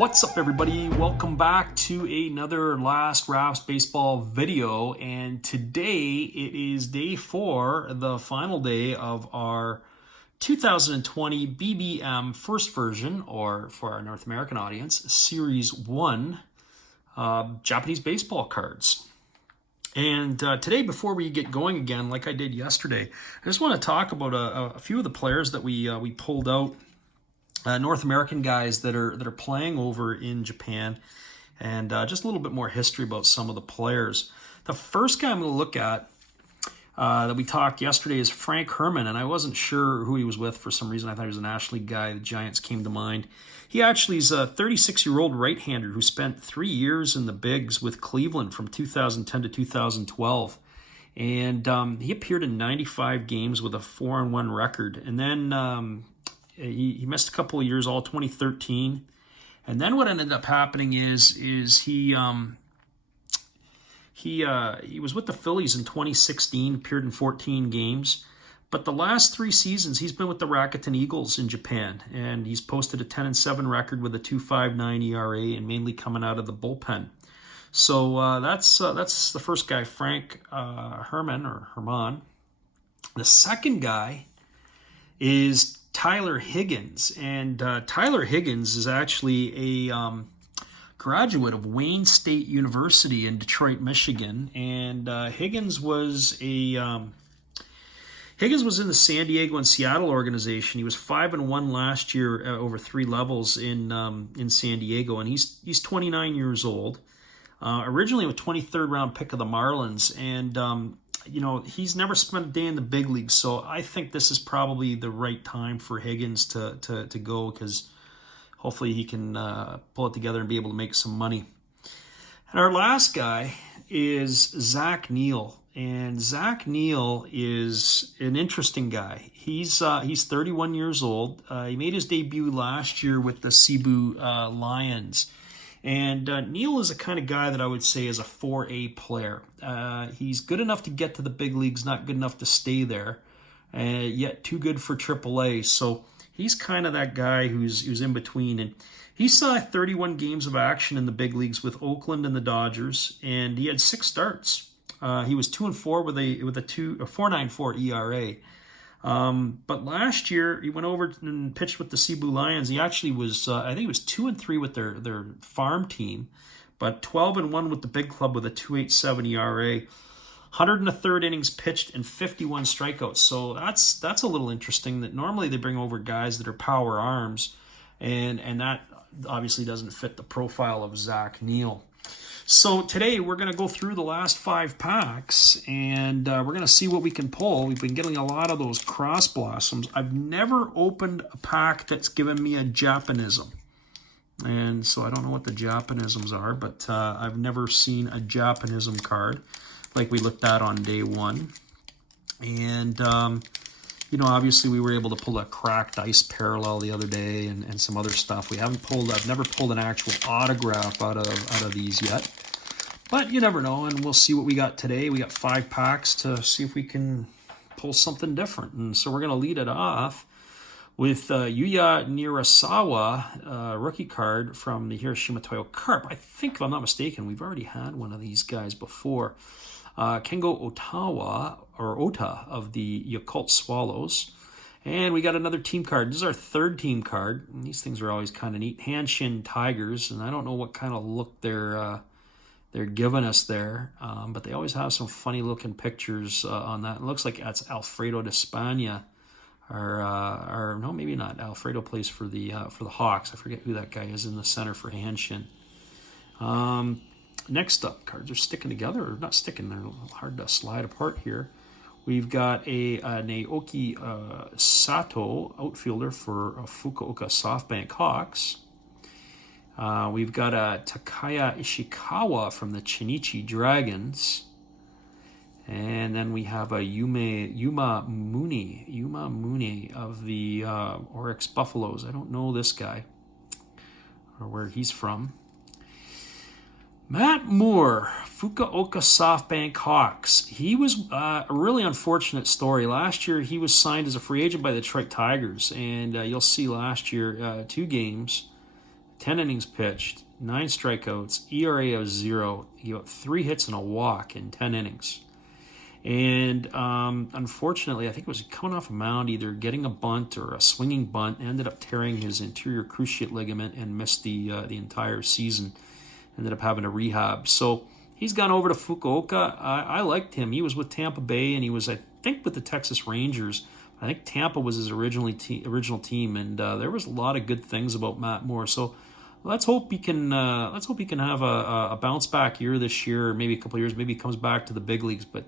What's up, everybody? Welcome back to another Last Raps baseball video, and today it is day 4, the final day of our 2020 BBM first version, or for our North American audience, Series 1 Japanese baseball cards. And today, before we get going again, like I did yesterday, I just want to talk about a few of the players that we pulled out. North American guys that are playing over in Japan, and just a little bit more history about some of the players. The first guy I'm going to look at that we talked yesterday is Frank Herman, and I wasn't sure who he was with for some reason. I thought he was a National League guy. The Giants came to mind. He actually is a 36-year-old right-hander who spent 3 years in the bigs with Cleveland from 2010 to 2012. And he appeared in 95 games with a 4-1 record. And then he missed a couple of years, all 2013. And then what ended up happening is he was with the Phillies in 2016, appeared in 14 games. But the last 3 seasons, he's been with the Rakuten Eagles in Japan, and he's posted a 10-7 record with a 2.59 ERA, and mainly coming out of the bullpen. So that's the first guy, Frank Herman or Herman. The second guy is Tyler Higgins, and Tyler Higgins is actually a graduate of Wayne State University in Detroit, Michigan, and Higgins was in the San Diego and Seattle organization. He was 5-1 last year over 3 levels in San Diego, and he's 29 years old. Originally a 23rd round pick of the Marlins, and he's never spent a day in the big leagues, so I think this is probably the right time for Higgins to go, because hopefully he can pull it together and be able to make some money. And our last guy is Zach Neal. And Zach Neal is an interesting guy. He's 31 years old. He made his debut last year with the Cebu Lions. And Neal is a kind of guy that I would say is a 4A player. He's good enough to get to the big leagues, not good enough to stay there, yet too good for AAA. So he's kind of that guy who's in between. And he saw 31 games of action in the big leagues with Oakland and the Dodgers, and he had 6 starts. He was 2-4 with a 4.94 ERA. But last year he went over and pitched with the Cebu Lions. He actually was, I think he was 2-3 with their farm team, but 12-1 with the big club with a 2.87 ERA. 103rd innings pitched and 51 strikeouts. So that's a little interesting. That normally they bring over guys that are power arms, and that obviously doesn't fit the profile of Zach Neal. So today we're going to go through the last 5 packs, and we're going to see what we can pull. We've been getting a lot of those cross blossoms. I've never opened a pack that's given me a Japanism, and so I don't know what the Japanisms are, but I've never seen a Japanism card like we looked at on day 1. And obviously we were able to pull a cracked ice parallel the other day, and some other stuff. I've never pulled an actual autograph out of these yet, but you never know, and we'll see what we got today. We got 5 packs to see if we can pull something different. And so we're going to lead it off with Yuya Nirasawa, rookie card from the Hiroshima Carp. I think, if I'm not mistaken, we've already had one of these guys before. Kengo Ota of the Yakult Swallows. And we got another team card. This is our 3rd team card. And these things are always kind of neat. Hanshin Tigers, and I don't know what kind of look they're giving us there, but they always have some funny looking pictures on that. It looks like that's Alfredo de Spagna, or no, maybe not. Alfredo plays for the Hawks. I forget who that guy is in the center for Hanshin. Next up, cards are sticking together, or not sticking. They're hard to slide apart here. We've got a Naoki Sato, outfielder for Fukuoka SoftBank Hawks. We've got a Takaya Ishikawa from the Chinichi Dragons. And then we have a Yuma Mune of the Oryx Buffaloes. I don't know this guy or where he's from. Matt Moore, Fukuoka SoftBank Hawks. He was a really unfortunate story. Last year, he was signed as a free agent by the Detroit Tigers, and you'll see last year, 2 games, 10 innings pitched, 9 strikeouts, ERA of 0. He got 3 hits and a walk in 10 innings. And unfortunately, I think it was coming off a mound, either getting a bunt or a swinging bunt, ended up tearing his anterior cruciate ligament and missed the entire season. Ended up having a rehab. So he's gone over to Fukuoka. I liked him. He was with Tampa Bay, and he was, I think, with the Texas Rangers. I think Tampa was his original team, and there was a lot of good things about Matt Moore. So let's hope he can have a bounce back year this year, maybe a couple of years. Maybe he comes back to the big leagues, but.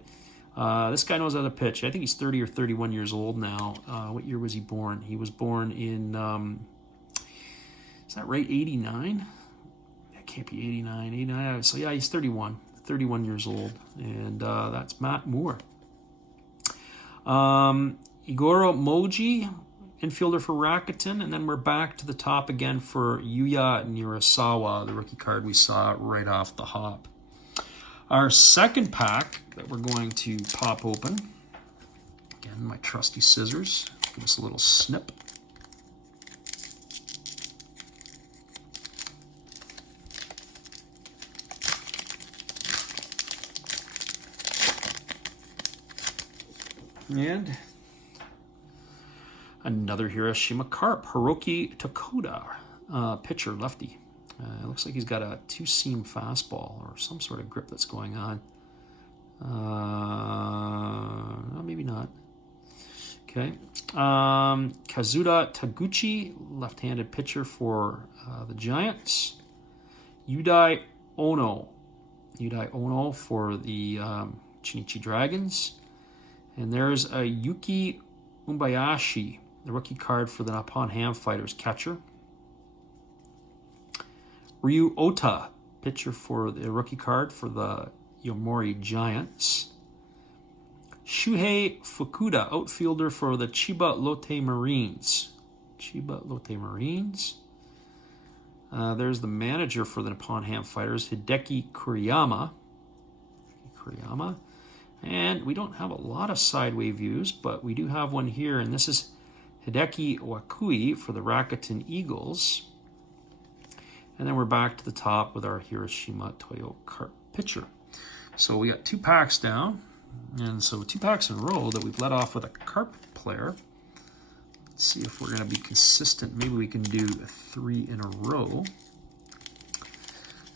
This guy knows how to pitch. I think he's 30 or 31 years old now. What year was he born? He was born in, is that right, 89? That can't be 89. 89. So, yeah, he's 31 years old. And that's Matt Moore. Igoro Moji, infielder for Rakuten. And then we're back to the top again for Yuya Nirasawa, the rookie card we saw right off the hop. Our second pack that we're going to pop open, again, my trusty scissors, give us a little snip. And another Hiroshima Carp, Hiroki Tokoda, pitcher, lefty. It looks like he's got a 2-seam fastball or some sort of grip that's going on. No, maybe not. Okay. Kazuda Taguchi, left-handed pitcher for the Giants. Yudai Ono for the Chinichi Dragons. And there's a Yuki Umbayashi, the rookie card for the Nippon Ham Fighters, catcher. Ryu Ota, pitcher for the rookie card for the Yomiuri Giants. Shuhei Fukuda, outfielder for the Chiba Lotte Marines. There's the manager for the Nippon Ham Fighters, Hideki Kuriyama. And we don't have a lot of sideway views, but we do have one here, and this is Hideki Wakui for the Rakuten Eagles. And then we're back to the top with our Hiroshima Toyo Carp pitcher. So we got 2 packs down. And so 2 packs in a row that we've let off with a Carp player. Let's see if we're going to be consistent. Maybe we can do 3 in a row.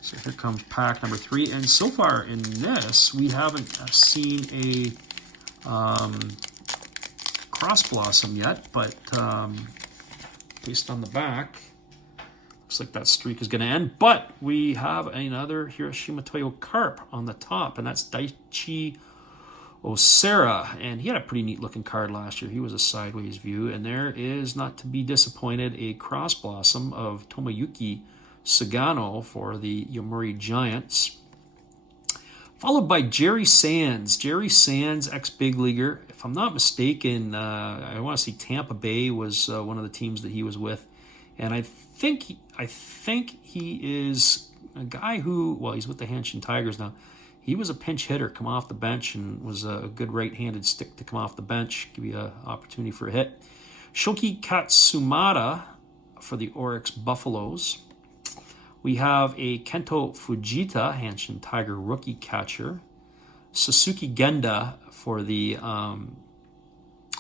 So here comes pack number 3. And so far in this, we haven't seen a cross blossom yet. But based on the back, looks like that streak is going to end, but we have another Hiroshima Toyo Carp on the top, and that's Daichi Osera, and he had a pretty neat looking card last year. He was a sideways view, and there is, not to be disappointed, a cross blossom of Tomoyuki Sagano for the Yomiuri Giants, followed by Jerry Sands. Jerry Sands, ex-big leaguer. If I'm not mistaken, I want to say Tampa Bay was one of the teams that he was with. And I think he is a guy who, well, he's with the Hanshin Tigers now. He was a pinch hitter, come off the bench, and was a good right-handed stick to come off the bench, give you an opportunity for a hit. Shoki Katsumata for the Oryx Buffaloes. We have a Kento Fujita, Hanshin Tiger rookie catcher. Sasuke Genda for the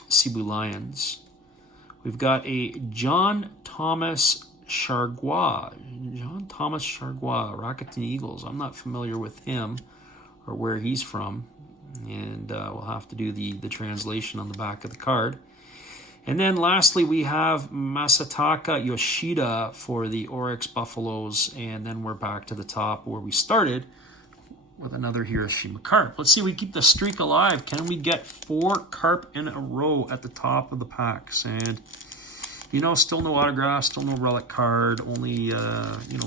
Cebu Lions. We've got a John Thomas Chargois, Rakuten Eagles. I'm not familiar with him or where he's from, and we'll have to do the translation on the back of the card. And then lastly, we have Masataka Yoshida for the Oryx Buffaloes, and then we're back to the top where we started with another Hiroshima Carp. Let's see if we keep the streak alive. Can we get 4 Carp in a row at the top of the packs? And, still no autograph, still no relic card. Only,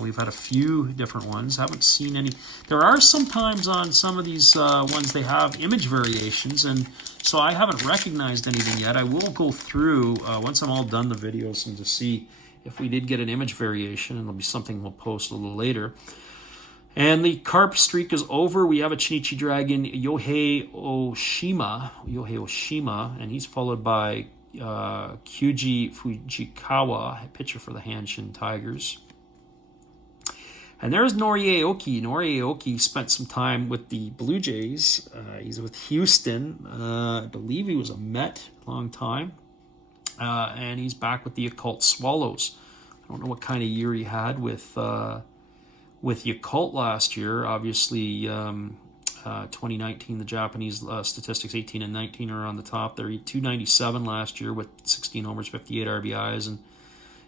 we've had a few different ones. Haven't seen any. There are sometimes on some of these ones they have image variations, and so I haven't recognized anything yet. I will go through, once I'm all done the videos, and to see if we did get an image variation, and it'll be something we'll post a little later. And the Carp streak is over. We have a Chinichi Dragon, Yohei Oshima, and he's followed by Kyuji Fujikawa, pitcher for the Hanshin Tigers. And there's Nori Aoki. Nori Aoki spent some time with the Blue Jays. He's with Houston. I believe he was a Met a long time. And he's back with the Yakult Swallows. I don't know what kind of year he had with Yakult last year. Obviously, 2019, the Japanese statistics, 18 and 19 are on the top there. He had 297 last year with 16 homers, 58 RBIs, and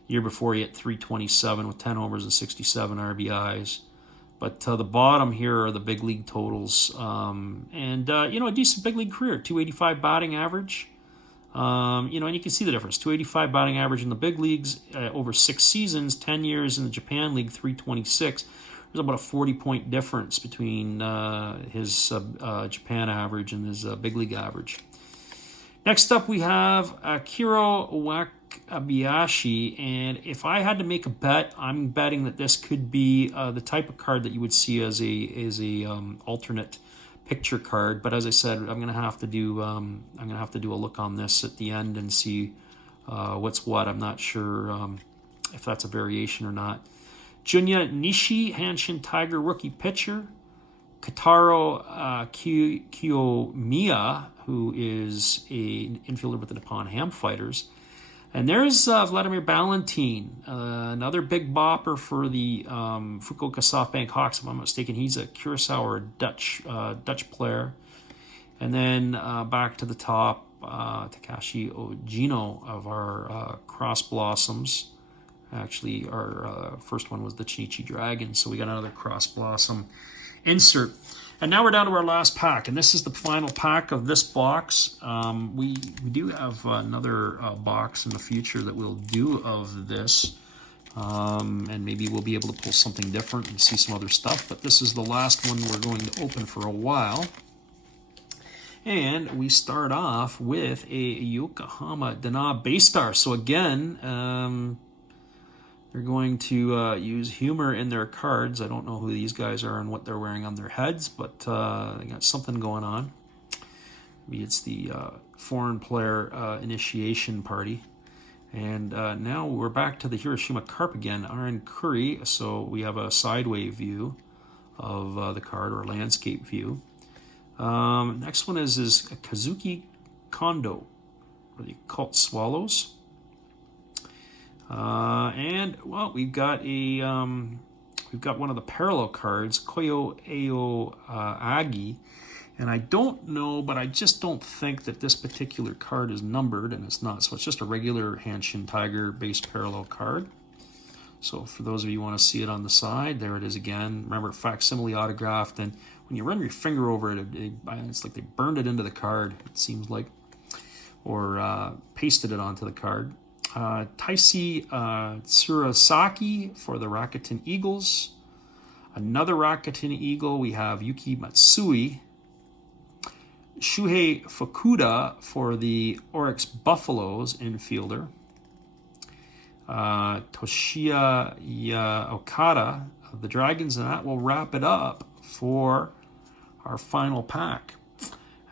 the year before he had 327 with 10 homers and 67 RBIs. But the bottom here are the big league totals. A decent big league career, 285 batting average. And you can see the difference. 285 batting average in the big leagues over 6 seasons, 10 years in the Japan League, 326. There's about a 40-point difference between his Japan average and his big league average. Next up, we have Akiro Wakabayashi, and if I had to make a bet, I'm betting that this could be the type of card that you would see as a alternate picture card. But as I said, I'm gonna have to do a look on this at the end and see what's what. I'm not sure if that's a variation or not. Junya Nishi, Hanshin Tiger rookie pitcher. Kataro Kiyomiya, who is an infielder with the Nippon Ham Fighters. And there's Vladimir Ballantyne, another big bopper for the Fukuoka SoftBank Hawks, if I'm not mistaken. He's a Curacao or Dutch player. And then back to the top, Takashi Ojino of our Cross Blossoms. Actually, our first one was the Chinichi Dragon, so we got another Cross Blossom insert. And now we're down to our last pack, and this is the final pack of this box. We do have another box in the future that we'll do of this, and maybe we'll be able to pull something different and see some other stuff, but this is the last one we're going to open for a while. And we start off with a Yokohama BayStars. So again, they're going to use humor in their cards. I don't know who these guys are and what they're wearing on their heads, but they got something going on. Maybe it's the foreign player initiation party. And now we're back to the Hiroshima Carp again, Aaron Curry. So we have a sideway view of the card, or landscape view. Next one is Kazuki Kondo for the Yakult Swallows. We've got one of the parallel cards, Koyo Eo Agi, and I don't know, but I just don't think that this particular card is numbered, and it's not. So it's just a regular Hanshin Tiger base parallel card. So for those of you who want to see it on the side, there it is again. Remember, facsimile autographed, and when you run your finger over it, it's like they burned it into the card, it seems like, or pasted it onto the card. Taisi Tsurasaki for the Rakuten Eagles. Another Rakuten Eagle, we have Yuki Matsui. Shuhei Fukuda for the Oryx Buffaloes infielder. Toshiya Okada of the Dragons, and that will wrap it up for our final pack.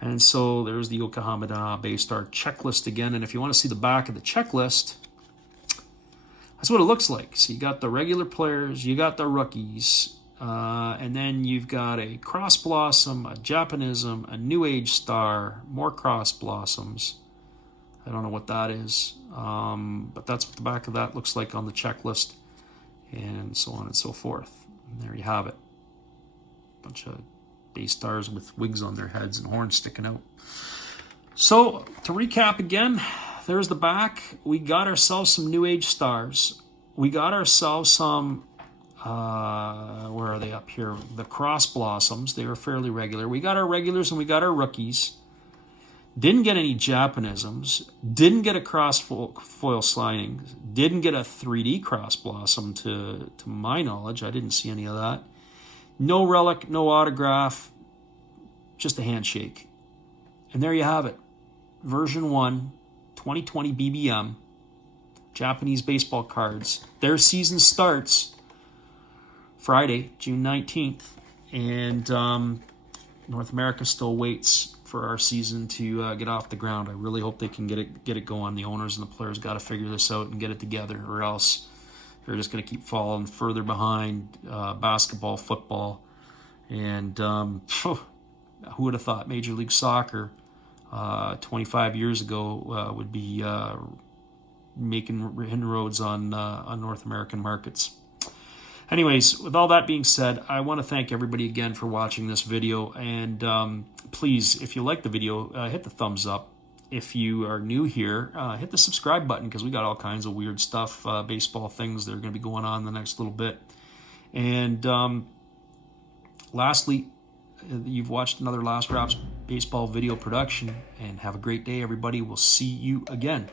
And so there's the Yokohama BayStar checklist again. And if you want to see the back of the checklist, that's what it looks like. So you got the regular players, you got the rookies, and then you've got a Cross Blossom, a Japanism, a New Age Star, more Cross Blossoms. I don't know what that is, but that's what the back of that looks like on the checklist, and so on and so forth. And there you have it. Bunch of BayStars with wigs on their heads and horns sticking out. So to recap again, there's the back. We got ourselves some New Age Stars. We got ourselves some, where are they up here? The Cross Blossoms. They were fairly regular. We got our regulars and we got our rookies. Didn't get any Japanisms. Didn't get a cross foil sliding. Didn't get a 3D Cross Blossom to my knowledge. I didn't see any of that. No relic, no autograph, just a handshake. And there you have it. Version 1, 2020 BBM, Japanese baseball cards. Their season starts Friday, June 19th. And North America still waits for our season to get off the ground. I really hope they can get it going. The owners and the players got to figure this out and get it together, or else They're just going to keep falling further behind basketball, football, and who would have thought Major League Soccer 25 years ago would be making inroads on North American markets. Anyways, with all that being said, I want to thank everybody again for watching this video. And please, if you like the video, hit the thumbs up. If you are new here, hit the subscribe button, because we got all kinds of weird stuff, baseball things that are going to be going on in the next little bit. And lastly, you've watched another Last Drops Baseball video production. And have a great day, everybody. We'll see you again.